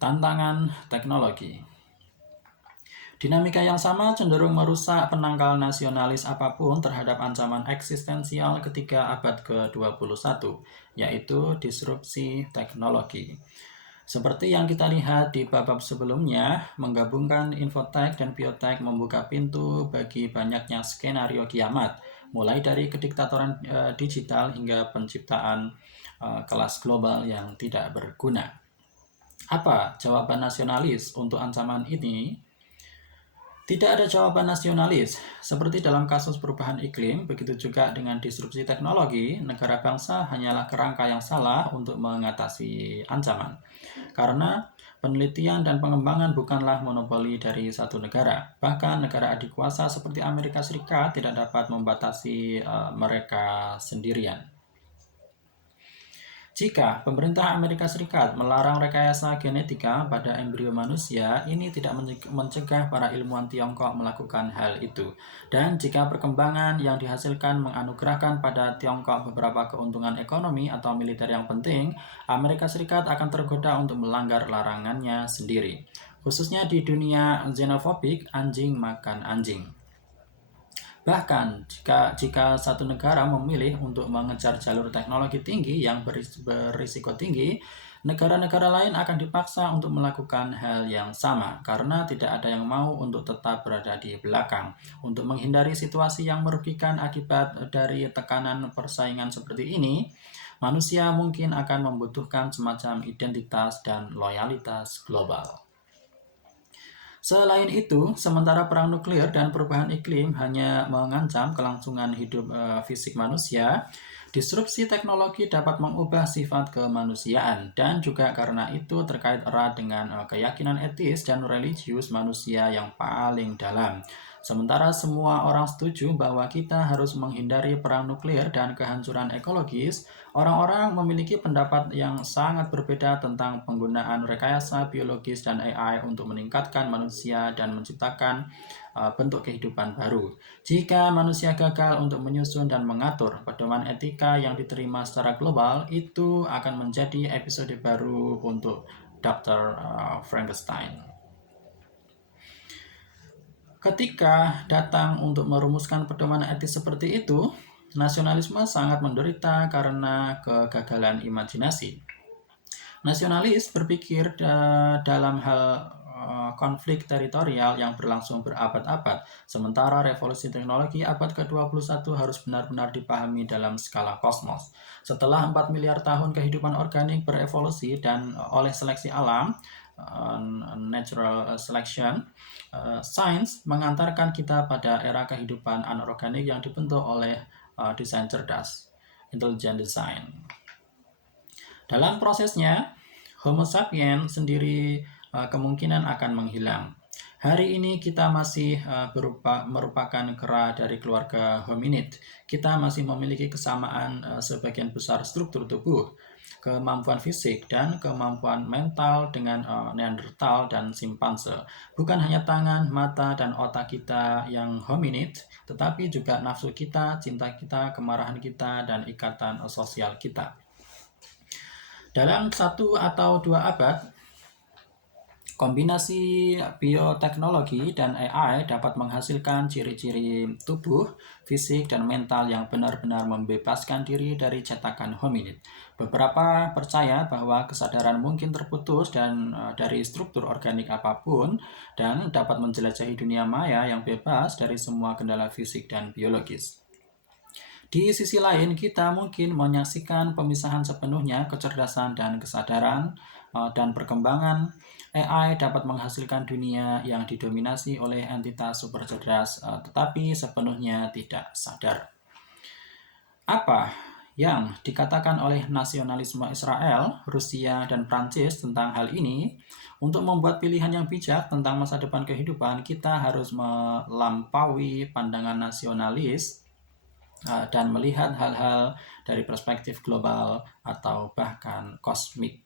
Tantangan teknologi. Dinamika yang sama cenderung merusak penangkal nasionalis apapun terhadap ancaman eksistensial ketika abad ke-21, yaitu disrupsi teknologi. Seperti yang kita lihat di bab sebelumnya, menggabungkan infotek dan biotek membuka pintu bagi banyaknya skenario kiamat, mulai dari kediktatoran digital hingga penciptaan kelas global yang tidak berguna. Apa jawaban nasionalis untuk ancaman ini? Tidak ada jawaban nasionalis. Seperti dalam kasus perubahan iklim, begitu juga dengan disrupsi teknologi, negara bangsa hanyalah kerangka yang salah untuk mengatasi ancaman. Karena penelitian dan pengembangan bukanlah monopoli dari satu negara. Bahkan negara adikuasa seperti Amerika Serikat tidak dapat membatasi mereka sendirian. Jika pemerintah Amerika Serikat melarang rekayasa genetika pada embrio manusia, ini tidak mencegah para ilmuwan Tiongkok melakukan hal itu. Dan jika perkembangan yang dihasilkan menganugerahkan pada Tiongkok beberapa keuntungan ekonomi atau militer yang penting, Amerika Serikat akan tergoda untuk melanggar larangannya sendiri. Khususnya di dunia xenofobik, anjing makan anjing. Bahkan, jika satu negara memilih untuk mengejar jalur teknologi tinggi yang berisiko tinggi, negara-negara lain akan dipaksa untuk melakukan hal yang sama karena tidak ada yang mau untuk tetap berada di belakang. Untuk menghindari situasi yang merugikan akibat dari tekanan persaingan seperti ini, manusia mungkin akan membutuhkan semacam identitas dan loyalitas global. Selain itu, sementara perang nuklir dan perubahan iklim hanya mengancam kelangsungan hidup fisik manusia, disrupsi teknologi dapat mengubah sifat kemanusiaan dan juga karena itu terkait erat dengan keyakinan etis dan religius manusia yang paling dalam. Sementara semua orang setuju bahwa kita harus menghindari perang nuklir dan kehancuran ekologis, orang-orang memiliki pendapat yang sangat berbeda tentang penggunaan rekayasa biologis dan AI untuk meningkatkan manusia dan menciptakan bentuk kehidupan baru. Jika manusia gagal untuk menyusun dan mengatur pedoman etika yang diterima secara global, itu akan menjadi episode baru untuk Dr. Frankenstein. Ketika datang untuk merumuskan pedoman etis seperti itu, nasionalisme sangat menderita karena kegagalan imajinasi. Nasionalis berpikir dalam hal konflik teritorial yang berlangsung berabad-abad, sementara revolusi teknologi abad ke-21 harus benar-benar dipahami dalam skala kosmos. Setelah 4 miliar tahun kehidupan organik berevolusi dan oleh seleksi alam, natural selection, sains mengantarkan kita pada era kehidupan anorganik yang dibentuk oleh desain cerdas, intelligent design. Dalam prosesnya, Homo sapiens sendiri kemungkinan akan menghilang. Hari ini kita masih merupakan kera dari keluarga hominid. Kita masih memiliki kesamaan sebagian besar struktur tubuh, kemampuan fisik, dan kemampuan mental dengan Neanderthal dan simpanse. Bukan hanya tangan, mata, dan otak kita yang hominid, tetapi juga nafsu kita, cinta kita, kemarahan kita, dan ikatan sosial kita. Dalam 1 atau 2 abad, kombinasi bioteknologi dan AI dapat menghasilkan ciri-ciri tubuh, fisik, dan mental yang benar-benar membebaskan diri dari cetakan hominid. Beberapa percaya bahwa kesadaran mungkin terputus dari struktur organik apapun dan dapat menjelajahi dunia maya yang bebas dari semua kendala fisik dan biologis. Di sisi lain, kita mungkin menyaksikan pemisahan sepenuhnya kecerdasan dan kesadaran dan perkembangan AI dapat menghasilkan dunia yang didominasi oleh entitas super cerdas, tetapi sepenuhnya tidak sadar. Apa yang dikatakan oleh nasionalisme Israel, Rusia, dan Prancis tentang hal ini? Untuk membuat pilihan yang bijak tentang masa depan kehidupan, kita harus melampaui pandangan nasionalis dan melihat hal-hal dari perspektif global atau bahkan kosmik.